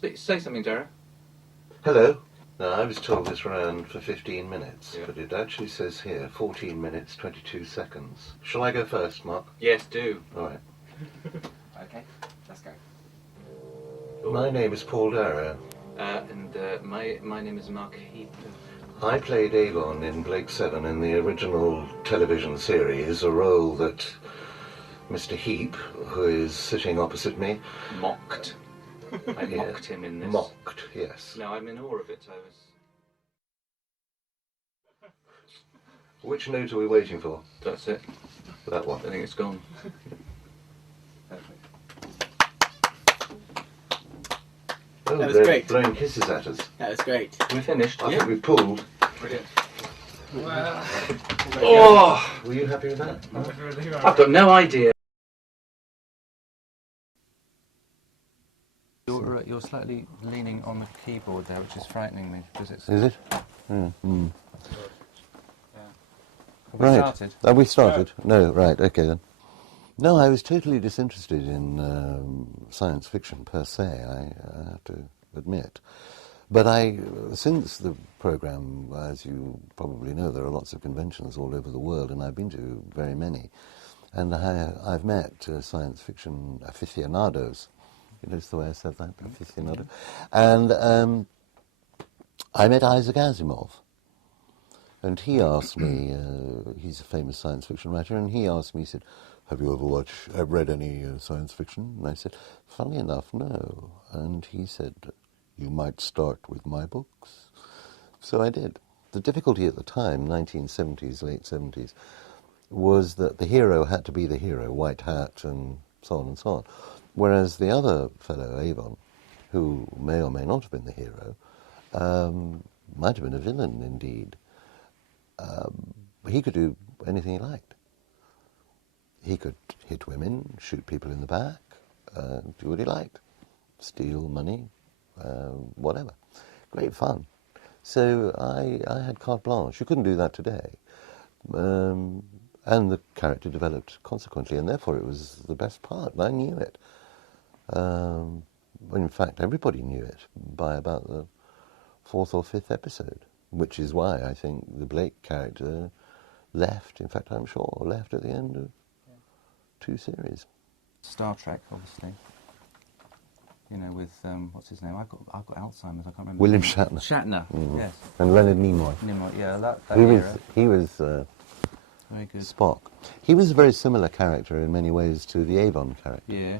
Say something, Darrow. Hello. Now, I was told this ran for 15 minutes, Yeah. but it actually says here 14 minutes, 22 seconds. Shall I go first, Mark? Yes, do. All right. Okay, let's go. My name is Paul Darrow. My name is Mark Heap. I played Avon in Blake 7 in the original television series, a role that Mr. Heap, who is sitting opposite me... Mocked. I mocked him in this. Mocked, yes. No, I'm in awe of it. Which note are we waiting for? That's it. That one. I think it's gone. Oh, That was they're great. blowing kisses at us. That was great. We're finished. I think we've pulled. Brilliant. Oh! Were you happy with that? I've got no idea. You're slightly leaning on the keyboard there, which is frightening me because it's. Is it? Yeah. Mm. Have we Right. started? Have we started? No, right, okay then. No, I was totally disinterested in science fiction per se, I have to admit. But since the programme, as you probably know, there are lots of conventions all over the world, and I've been to very many. And I've met science fiction aficionados. You notice the way I said that? Aficionado. And I met Isaac Asimov. And he asked me, he's a famous science fiction writer, and he asked me, he said, have you ever read any science fiction? And I said, funnily enough, no. And he said, you might start with my books. So I did. The difficulty at the time, 1970s, late 70s, was that the hero had to be the hero, white hat and so on and so on. Whereas the other fellow, Avon, who may or may not have been the hero, might have been a villain indeed. He could do anything he liked. He could hit women, shoot people in the back, do what he liked, steal money, whatever. Great fun. So I had carte blanche. You couldn't do that today. And the character developed consequently, and therefore it was the best part. I knew it. In fact, everybody knew it by about the 4th or 5th episode, which is why I think the Blake character left, in fact I'm sure, left at the end of 2 series. Star Trek, obviously. You know, with what's his name? I've got Alzheimer's. I can't remember. William Shatner. Shatner. Mm-hmm. Yes. And Leonard Nimoy. Nimoy. Yeah, that He was very good. Spock. He was a very similar character in many ways to the Avon character. Yeah.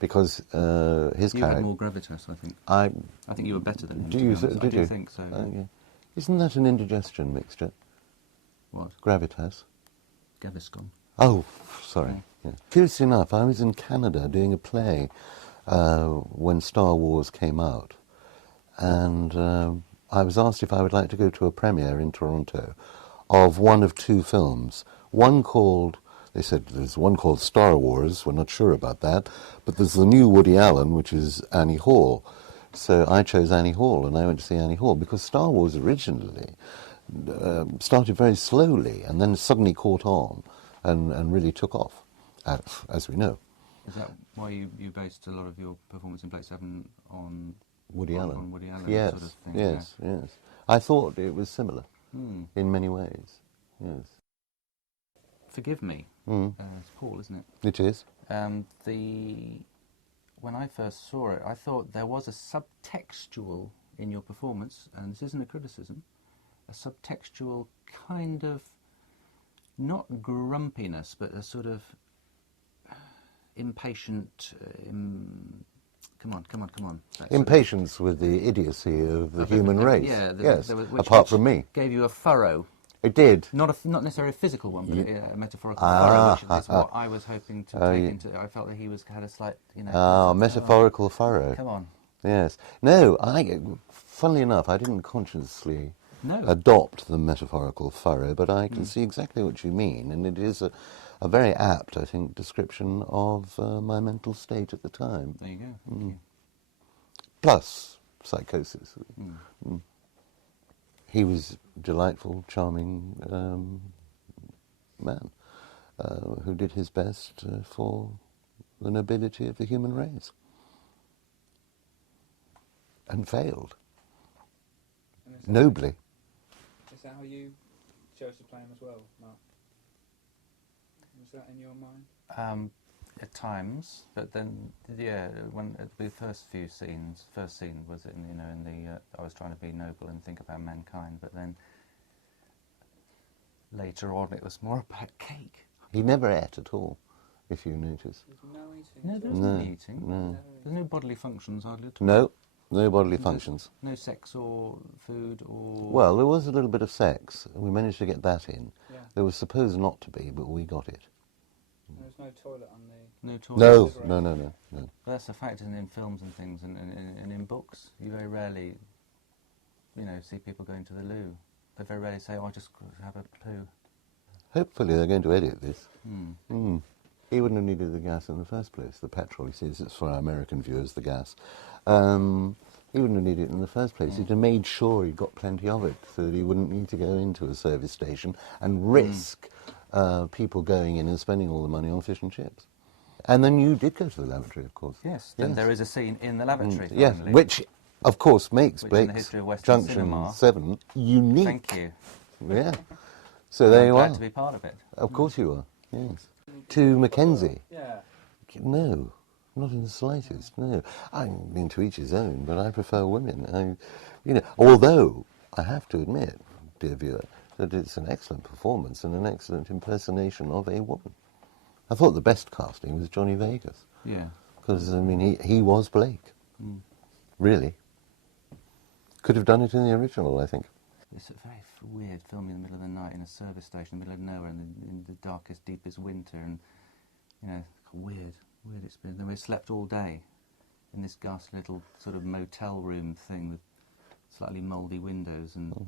Because his character... You had more gravitas, I think. I think you were better than him. Do you? I do think so. Yeah. Isn't that an indigestion mixture? What? Gravitas. Gaviscon. Oh, sorry. Yeah. Curious enough, I was in Canada doing a play when Star Wars came out, and I was asked if I would like to go to a premiere in Toronto of one of 2 films. One called, they said there's one called Star Wars, we're not sure about that, but there's the new Woody Allen, which is Annie Hall. So I chose Annie Hall, and I went to see Annie Hall, because Star Wars originally started very slowly and then suddenly caught on and really took off, as we know. Is that why you based a lot of your performance in Blake 7 on Woody Allen? On Woody Allen, yes, sort of thing? yes, yeah. Yes. I thought it was similar in many ways, yes. Forgive me, it's Paul, isn't it? It is. When I first saw it, I thought there was a subtextual in your performance, and this isn't a criticism, a subtextual kind of, not grumpiness, but a sort of impatient, come on. Impatience with the idiocy of the human race. Yeah, yes, which apart from me. Gave you a furrow. It did. Not necessarily a physical one, but a metaphorical furrow, which is what I was hoping to take into. I felt that he had a slight, metaphorical furrow. Come on. Yes. No, funnily enough, I didn't consciously adopt the metaphorical furrow, but I can see exactly what you mean, and it is a very apt, I think, description of my mental state at the time. There you go. Thank you. Plus psychosis. He was a delightful, charming man who did his best for the nobility of the human race. and failed And nobly. Is that how you chose to play him as well, Mark? Was that in your mind? At times, but then, yeah, when the first scene was in the I was trying to be noble and think about mankind, but then later on it was more about cake. He never ate at all, if you notice. There's no eating. No, at there all. isn't any eating. No. There's no bodily functions hardly at all. No bodily functions. No sex or food or... Well, there was a little bit of sex. We managed to get that in. Yeah. There was supposed not to be, but we got it. There was no toilet on the... No toilets. No. But that's a fact in films and things, and in books. You very rarely, see people going to the loo. They very rarely say, "Oh, I just have a poo." Hopefully they're going to edit this. Hmm. He wouldn't have needed the gas in the first place, the petrol. You see, it's for our American viewers, the gas. He wouldn't have needed it in the first place. He'd have made sure he got plenty of it so that he wouldn't need to go into a service station and risk people going in and spending all the money on fish and chips. And then you did go to the lavatory, of course. Yes. Then there is a scene in the lavatory. Yes, finally. which, of course, makes Which in the Blake's history of Western Junction cinema- 7 unique. Thank you. Yeah. So there I'm you glad are. to be part of it. Of course you are, yes. To Mackenzie? Yeah. No, not in the slightest, no. I mean, to each his own, but I prefer women. Although I have to admit, dear viewer, that it's an excellent performance and an excellent impersonation of a woman. I thought the best casting was Johnny Vegas, Yeah. because, I mean, he was Blake, really. Could have done it in the original, I think. It's a very weird film in the middle of the night in a service station in the middle of nowhere in the darkest, deepest winter, and weird experience. Then we slept all day in this ghastly little sort of motel room thing with slightly mouldy windows, and It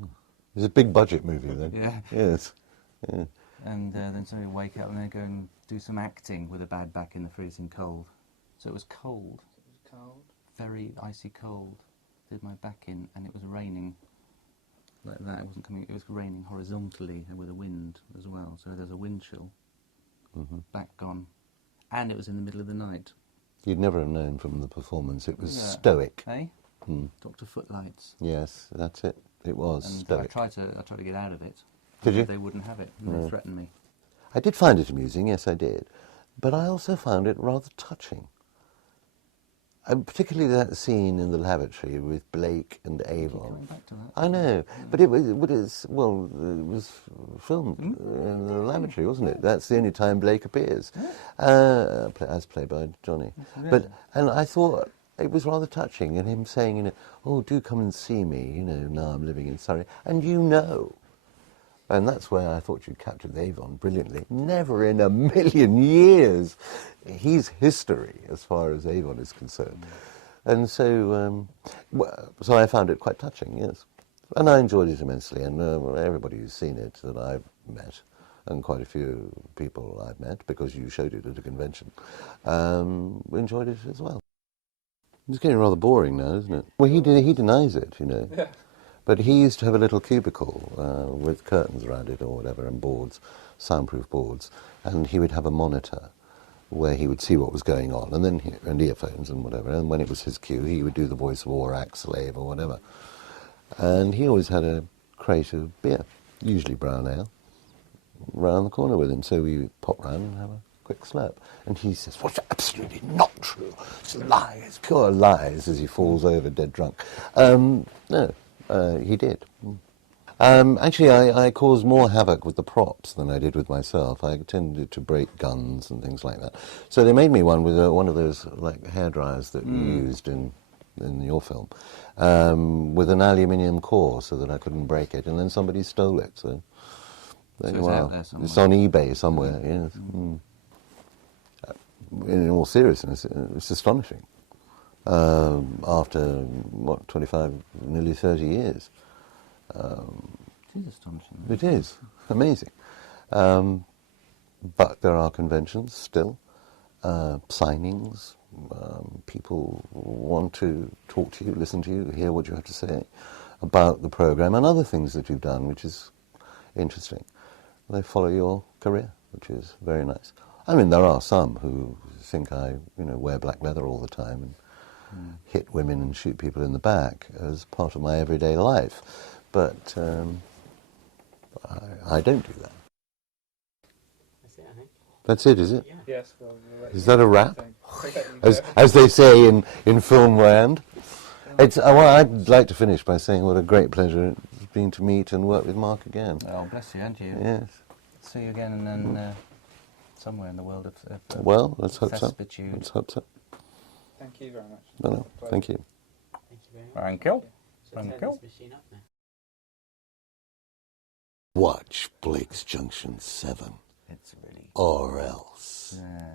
was a big budget movie then. yeah, Yes. Yeah. and then suddenly wake up and then go and do some acting with a bad back in the freezing cold. So it was cold, It was cold. very icy cold. Did my back in, and it was raining. Like that, it wasn't coming. It was raining horizontally and with a wind as well. So there's a wind chill. Back gone, and it was in the middle of the night. You'd never have known from the performance. It was Yeah. stoic. Eh? Mm. Dr. Footlights. Yes, that's it. It was And stoic. I tried to get out of it. Did you? They wouldn't have it. And No. They threatened me. I did find it amusing, yes I did. But I also found it rather touching. Particularly that scene in the lavatory with Blake and Keep Avon. coming back to that. I know, but it was filmed in the lavatory, wasn't it? That's the only time Blake appears, as played by Johnny. And I thought it was rather touching, and him saying, "Oh, do come and see me, now I'm living in Surrey," and and that's where I thought you captured Avon brilliantly. Never in a million years. He's history as far as Avon is concerned. And so I found it quite touching, yes. And I enjoyed it immensely. And everybody who's seen it that I've met, and quite a few people I've met, because you showed it at a convention, enjoyed it as well. It's getting rather boring now, isn't it? Well, he denies it, Yeah. But he used to have a little cubicle with curtains around it or whatever, and boards, soundproof boards, and he would have a monitor where he would see what was going on, and then and earphones and whatever, and when it was his cue, he would do the voice of Aurak, Slave, or whatever. And he always had a crate of beer, usually brown ale, round the corner with him, so we would pop round and have a quick slurp. And he says, "What's absolutely not true? It's lies, pure lies," as he falls over dead drunk. No. He did. Actually, I caused more havoc with the props than I did with myself. I tended to break guns and things like that. So they made me one with one of those like hair dryers that you used in your film, with an aluminium core so that I couldn't break it, and then somebody stole it. So there So you it's are. out there somewhere. It's on eBay somewhere. Yes. In all seriousness, it's astonishing. After, 25, nearly 30 years. It is astonishing. It is. Amazing. But there are conventions still, signings. People want to talk to you, listen to you, hear what you have to say about the programme and other things that you've done, which is interesting. They follow your career, which is very nice. I mean, there are some who think I, wear black leather all the time, hit women and shoot people in the back as part of my everyday life. But I don't do that. That's it, I think. That's it, is it? Yeah. Yes, well, we'll let Is you that a do wrap? thing. We'll let you go. As they say in film land. I'd like to finish by saying what a great pleasure it's been to meet and work with Mark again. Oh, bless you, and you. Yes. See you again, and then somewhere in the world of Well, let's hope so. Festitude. Let's hope so. Thank you very much. No, Pleasure. thank you. Thank you very much. Thank you. So Thank turn you. this machine up now. Watch Blake's Junction 7, It's really... or else. Yeah.